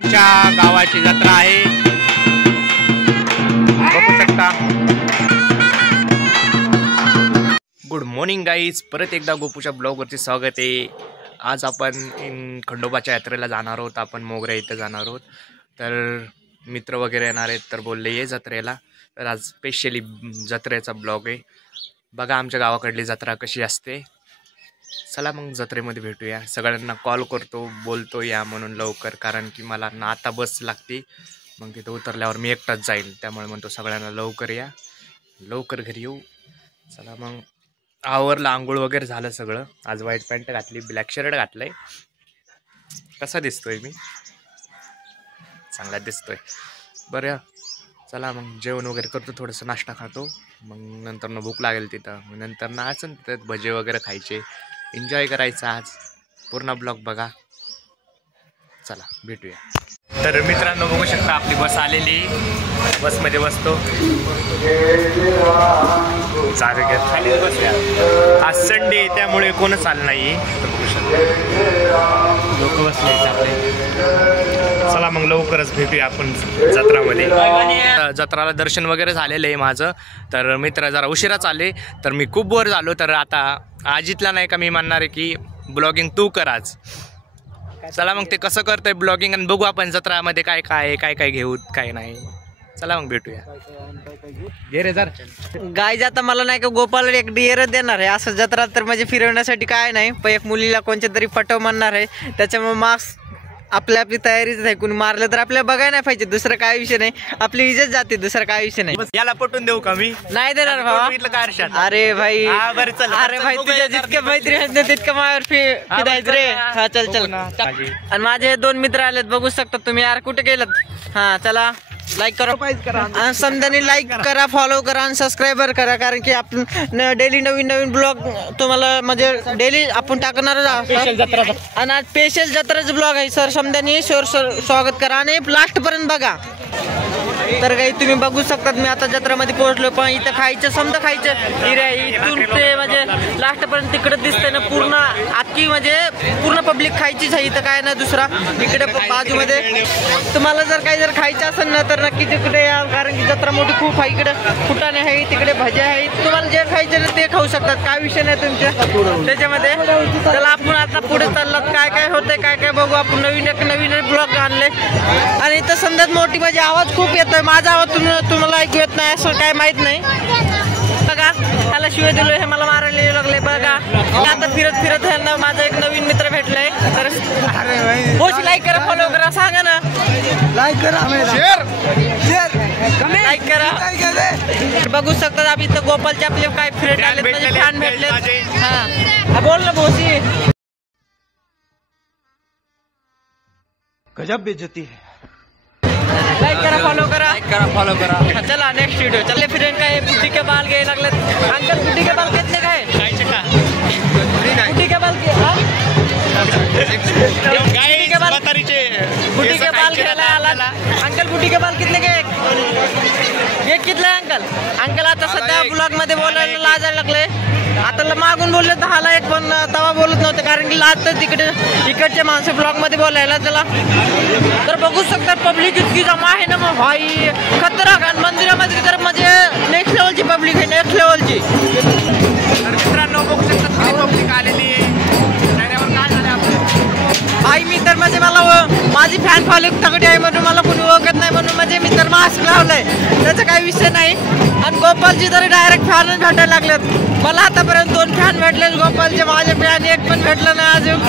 च्या गावाची जत्रा आहे, बघू शकता। गुड मॉर्निंग गाईज, परत एकदा गोपूच्या ब्लॉगवरती स्वागत आहे। आज आपण खंडोबाच्या यात्रेला जाणार आहोत, आपण मोगऱ्या इथं जाणार आहोत। तर मित्र वगैरे येणार आहेत, तर बोलले ये जत्रेला, तर आज स्पेशली जत्रेचा ब्लॉग आहे। बघा आमच्या गावाकडली जत्रा कशी असते। चला मग जत्रेमध्ये भेटूया। सगळ्यांना कॉल करतो, बोलतो या म्हणून लवकर, कारण की मला ना आता बस लागते, मग तिथं उतरल्यावर मी एकटाच जाईल, त्यामुळे म्हणतो सगळ्यांना लवकर या, लवकर घरी येऊ। चला मग आवरलं, आंघोळ वगैरे झालं सगळं। आज व्हाईट पॅन्ट घातली, ब्लॅक शर्ट घातलंय। कसा दिसतोय मी? चांगला दिसतोय। बरं चला मग जेवण वगैरे करतो, थोडंसं नाश्ता खातो, मग नंतर न भूक लागेल तिथं, मग नंतर ना असं तिथं भजे वगैरे खायचे, एन्जॉय करायचं आज। पूर्ण ब्लॉग बघा, चला भेटूया। तर मित्रांनो बघू शकता आपली बस आलेली, बसमध्ये बसतो, चालू घ्या, खाली बसल्या। आज संडे त्यामुळे कोणच आलं नाही, तर बघू शकता लोक बसले आपले। चला मग लवकरच भेटूया आपण जत्रामध्ये। जत्राला दर्शन वगैरे झालेलं आहे माझं, तर मित्र जरा उशिराच आले, तर मी खूप बोर झालो। तर आता आजीतला नाही का मी म्हणणार आहे की ब्लॉगिंग तू कर आज। चला मग ते कसं करतोय ब्लॉगिंग, आणि बघू आपण जत्रामध्ये काय काय काय काय घेऊ काय नाही। चला मग भेटूया। घे रे जर गाय आता मला नाही का गोपाल एक डिअर देणार आहे असं जत्रा, तर म्हणजे फिरवण्यासाठी काय नाही, पण एक मुलीला कोणत्या तरी पटव म्हणणार आहे, त्याच्यामुळे मास्क आपली तयारीच आहे। कोणी मारलं तर आपल्याला बघायला नाही पाहिजे, दुसरं काय विषय नाही, आपली इज्जत जाते, दुसरं काय विषय नाही। याला पटवून देऊ का मी? नाही देणार भावा। अरे भाई, अरे भाई तुझ्या जितक्या मैत्री आहेत ना तितकं माझ्यावर फिरायचं रे। हा चल चल। आणि माझे 2 मित्र आलेत, बघू शकता तुम्ही। यार कुठे गेलात? हा चला, लाईक करा, समजाने लाईक करा, फॉलो करा आणि सबस्क्राईबर करा, कारण की आपण डेली नवीन नवीन ब्लॉग तुम्हाला म्हणजे डेली आपण टाकणारच आहोत। आणि आज स्पेशल जत्राचं ब्लॉग आहे सर, समजाने स्वागत करा आणि लास्ट पर्यंत बघा। तर काही तुम्ही बघू शकतात, मी आता जत्रामध्ये पोहोचलो, पण इथं खायचं समजा खायचं इथून ते म्हणजे लास्ट पर्यंत तिकडे दिसतंय ना पूर्ण अख्खी, म्हणजे पूर्ण पब्लिक खायचीच आहे इथं, काय ना दुसरा। इकडे बाजूमध्ये तुम्हाला जर काही जर खायचं असेल ना तर नक्की तिकडे या, कारण की जत्रा मोठी खूप आहे। इकडे फुटाणे आहे, तिकडे भजे आहे, तुम्हाला जे खायचं ना ते खाऊ शकतात, काय विषय नाही तुमच्या त्याच्यामध्ये। चला आपण आता पुढे चाललात, काय काय होतंय काय काय बघू आपण। नवीन ब्लॉग आणले, आणि इथं समजा मोठी म्हणजे आवाज खूप येतोय, माझा आवाज तुम्हाला ऐकू येत नाही असं काय माहित नाही। बघा त्याला शिवाय दिलो, हे मला मारायला लागले। बघा आता फिरत फिरत ह्यांना माझा एक नवीन मित्र भेटलाय, तर लाईक करा, फॉलो करा, सांगा ना लाईक करा, लाईक करा। बघू शकतात आप इथं गोपालचे आपले काय फ्रेंड आले, म्हणजे फॅन भेटले। हा बोल ना बोसी, गजब बेइज्जती है। लाईक करा, फॉलो करा, चला नेक्स्ट व्हिडिओ। चले फिरेन काय बुटी के बाल घ्यायला लागलेत। अंकल बुटी के बाल कितने काय? बुटी के बाल बुटी के बाल घ्यायला आला अंकल। बुटी के बाल कितने काय? एक कितला अंकल? अंकल आता सध्या ब्लॉग मध्ये बोलायला लाजायला लागले, आता मागून बोलले 10 ला 1, पण तवा बोलत नव्हते, कारण की लाज तर तिकडे इकडचे माणसं ब्लॉग मध्ये बोलायला। चला तर बघू शकतात पब्लिक इतकी जमा आहे ना मग भाई खतरनाक, मंदिरामध्ये तर म्हणजे नेक्स्ट लेवलची पब्लिक आहे, नेक्स्ट लेवलची। तर मित्रांनो बघू शकतात पब्लिक आलेली आहे, काय झालं आपलं भाई मी तर म्हणजे मला माझी फॅन फॉलोइंग तगडी आहे म्हणून मला कोणी ओळखत नाही, म्हणून म्हणजे मी तर मास्क लावलंय, त्याचा काही विषय नाही। आणि गोपालची तर डायरेक्ट फॅनच भेटायला लागलेत मला। आतापर्यंत 2 फॅन भेटले गोपालचे, माझे फॅन एक पण भेटलं नाही अजून।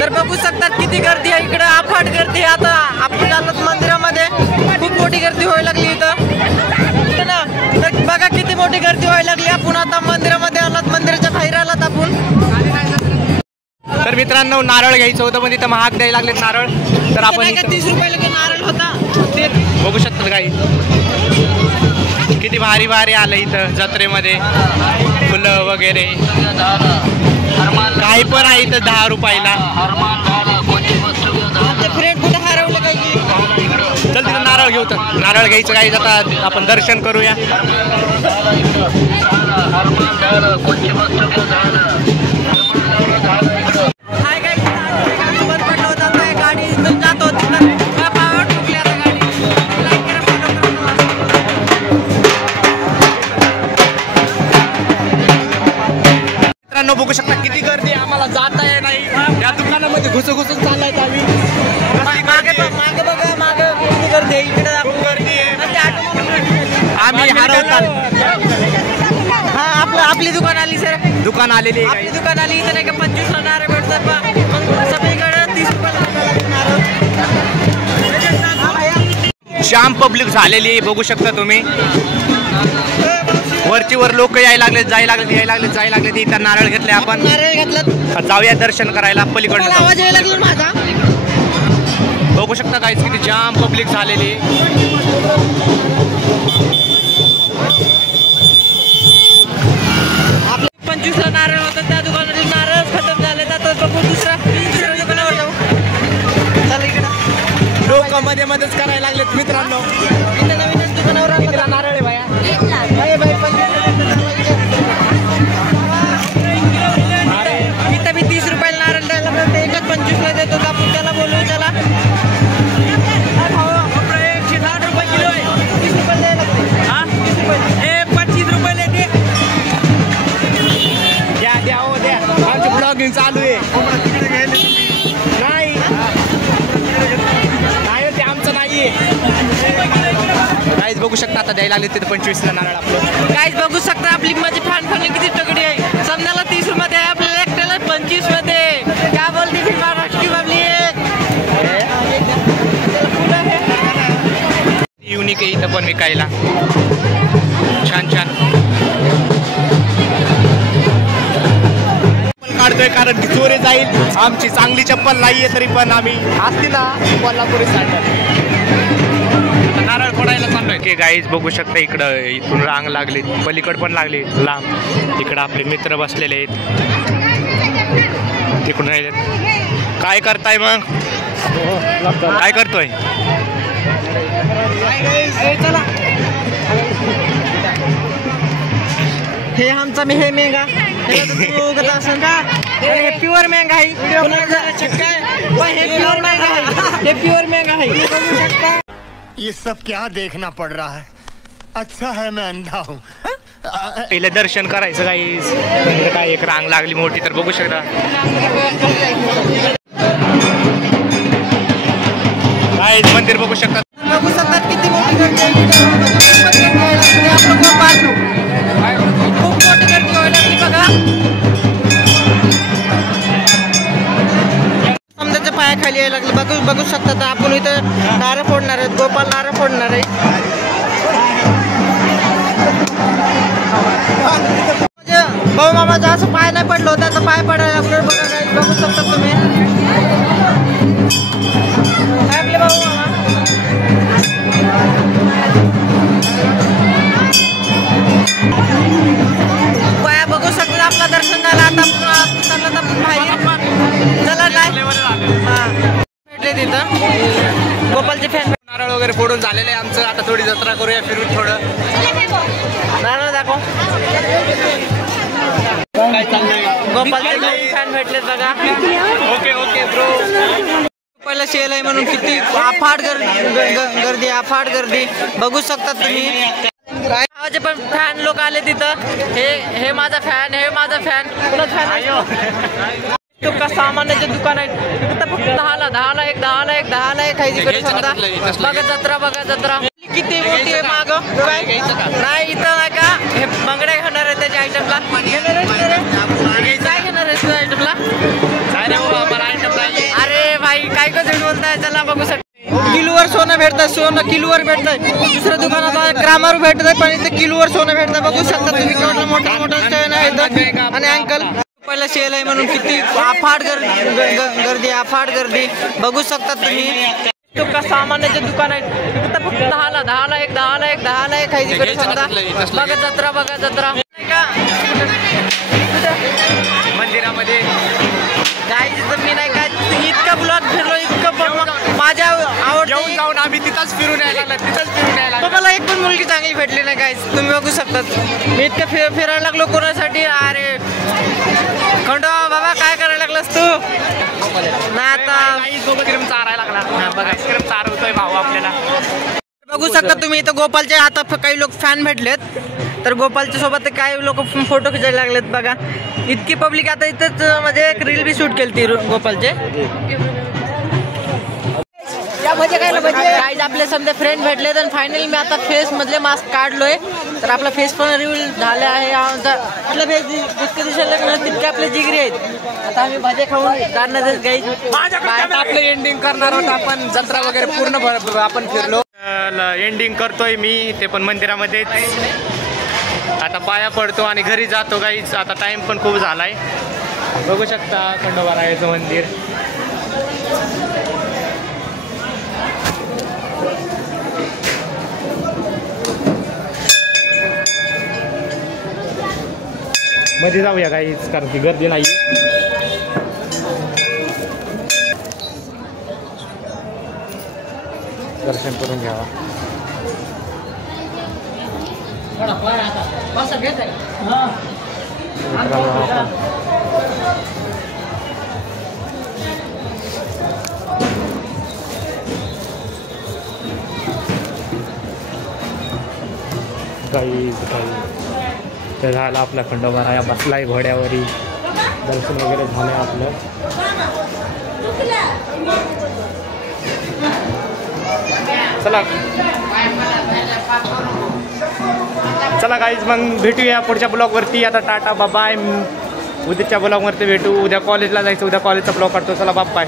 तर बघू शकतात किती गर्दी आहे इकडे, अफाट गर्दी। आता आपण आलोत मंदिरामध्ये, खूप मोठी गर्दी व्हायला लागली इथं ना, तर बघा किती मोठी गर्दी व्हायला लागली। आपण आता मंदिरामध्ये आलात, मंदिराच्या बाहेर आलात आपण। तर मित्रांनो नारळ घ्यायचं होतं, पण तिथं महाग द्यायला लागलेत नारळ, तर आपण 30 रुपये नारळ होता, ते बघू शकतात काही किती भारी भारी आलं इथं जत्रेमध्ये, फुलं वगैरे काही पण आहे इथं 10 रुपयाला। फ्रेंड कुठे हरवलं काही? चल तिथं नारळ घेऊ, तर नारळ घ्यायचं काही, आता आपण दर्शन करूया। हाय काय बंद पडलं होतं, गाडी जात होती बघू शकता किती गर्दी आहे, आम्हाला जाता येत नाही या दुकानामध्ये घुसून चाललाय आम्ही. मागे बघा, मागे किती गर्दी आहे, इकडे दाखव गर्दी आहे. आम्ही आपली दुकान आली सर, दुकान आलेली आहे. आपली दुकान आली इथं नाही का 25 ला नारळ भेटतात मग सगळीकडे 30 रुपयाला. जाम पब्लिक झालेली आहे, बघू शकता तुम्ही. वरची वर लोक यायला लागले इथं नारळ घेतले. आपण नारळ घेतलं, जाऊया दर्शन करायला पलीकडनं. आवाज यायला लागला माझा. बघू शकता गाईस किती जाम पब्लिक झालेली. 25 ला नारळ होतं, त्या दुकानातील नारळ खतम झाले. आता बघू दुसऱ्या दुकानावर जाऊ. चला इकडं लोक मध्येच करायला लागलेत मित्रांनो. इथं नवीनच दुकानावर नारळ आहे बाया. इथं मी 30 रुपयाला नारळ द्यायला मिळते, एकच 25 ला देतो. आपण त्याला बोलू, त्याला 160 रुपये किलो आहे. 30 रुपये द्यायला लागते. 30 रुपये 25 रुपये देते. द्या आमचं ब्लॉगिंग चालू आहे. नाही ते आमचं नाहीये. काहीच बघू शकता आता द्यायला लागले तिथे 25 ला नारळ आपलं. काहीच बघू शकता आपली माझी फॅन किती तगडी आहे. समजायला 30 मध्ये आहे, आपल्याला एकट्याला 25 मध्ये. काय बोलते ती महाराष्ट्री पब्लिक. युनिक आहे इथं पण विकायला. छान काढतोय कारण चोरी जाईल. आमची चांगली चप्पल नाहीये तरी पण आम्ही असती ना कोल्हापुरी नारळ फोडायला चाललोय. की गाईज बघू शकता इकडं इथून रांग लागली, पलीकड पण लागली लांब. इकडं आपले मित्र बसलेले आहेत, तिकडून राहिलेत. काय करताय मग, काय करतोय? हे आमचा हे मेंगा असेल का, हे प्युअर मेंगा आहे. हे प्युअर मेंगा आहे, हे प्युअर मेंगा आहे. ये सब क्या देखना पड़ रहा है. अच्छा है मैं अंधा हूँ. पहिले दर्शन करायचं गाईस. काय एक रांग लागली मोठी तर बघू शकता. काय मंदिर बघू शकता. बघू शकतात किती मोठी गर्दी आहे. खूप मोठी गर्दी व्हायला लागली बघा. समजाच्या पायाखाली यायला लागलं. बघू शकतात आपण इथं नारळ फोडणार आहेत. गोपाल नारळ फोडणार आहे. भाऊ मामाचा असं पाय नाही पडलो, त्याचा पाय पडायला लागलं बघा. बघू शकता तुम्ही आपले भाऊ मामा. पाया बघू शकता. आपला दर्शन झालं. आता चला नाही भेटले तिथं गोपालचे फॅन. नारळ वगैरे फोडून झालेलं आहे आमचं. आता थोडी जत्रा करूया, फिरून थोडं. नारळ दाखव. काय चाललंय? गोपालचे फॅन भेटलेत बघा. Okay bro. पहिला सेल आहे म्हणून किती अफाट गर्दी, अफाट गर्दी बघू शकता तुम्ही. माझे पण फॅन लोक आले तिथं. हे माझा फॅन, हे माझा फॅन. कुणा फॅन तुका सामान्याचे दुकान आहे फक्त 10ला एक खायची कडे समजा. बघा जत्रा किती मोठी आहे माग. नाही इथं नाही का हे बांगड्या घेणार आहे त्याच्या आयटमला. काय घेणार आहे तुझ्या आयटमला? अरे भाई काय कसं बोलताय. चला बघू शकता किलोवर सोनं भेटतं. सोनं किलोवर भेटतंय. दुसऱ्या दुकानात ग्रामवर भेटतंय, पण इथे किलोवर सोनं भेटतं. बघू शकता तुम्ही मोठा स्टॅन आहे. आणि अंकल पहिला सेल आहे म्हणून किती अफाट गर्दी, अफाट गर्दी बघू शकता तुम्ही. तुका सामान्याचे दुकान आहे फक्त 10ला एक खायची कडे समजा. बघा जत्रा मंदिरामध्ये. गाईचं मी नाही काय इतकं ब्लॉग फिरलो, इतकं माझ्या आवडतं. जाऊन आम्ही तिथंच फिरून यायला. मला एक पण मुलगी चांगली भेटली नाही गाईज. तुम्ही बघू शकतात. मी इतकं फिरायला लागलो कोणासाठी. अरे खंडोबा बाबा काय करायला लागलास तू ना. आता आईस्क्रीम चारायला लागला. बघा आईस्क्रीम चारवतोय भाऊ आपल्याला. बघू शकता तुम्ही इथं गोपालचे आता काही लोक फॅन भेटलेत. तर गोपालच्या सोबत काही लोक फोटो खिचायला लागलेत बघा. इतकी पब्लिक आता इथंच म्हणजे एक रील बी शूट केली गोपालचे. गाईज आपले समजा फ्रेंड भेटले तर फायनली मी आता फेस मधले मास्क काढलोय. तर आपला फेस पण रिव्हील झाले आहे. आपला फेस जितके दिसायला तितके आपले जिगरी आहेत. आता आम्ही भजे खाऊन जाणार गाईज. आपलं एंडिंग करणार आहोत आपण. जत्रा वगैरे पूर्ण आपण फिरलो. एंडिंग करतोय मी ते पण मंदिरामध्ये. आता पाया पडतो आणि घरी जातो गाईज. आता टाइम पण खूप झालाय. बघू शकता खंडोबारायाचं मंदिर. मध्ये जाऊया गाईज कारण की गर्दी नाही. दर्शन करून घ्यावा. तर झाला आपला खंडोबाराया बसलाय घोड्यावरी. दर्शन वगैरे झालं आपलं. चला चला गाईज मग भेटूया पुढच्या ब्लॉगवरती. आता टाटा बाय. उद्याच्या ब्लॉगवरती भेटू. उद्या कॉलेजला जायचं. उद्या कॉलेजचा ब्लॉग काढतो. चला बाय.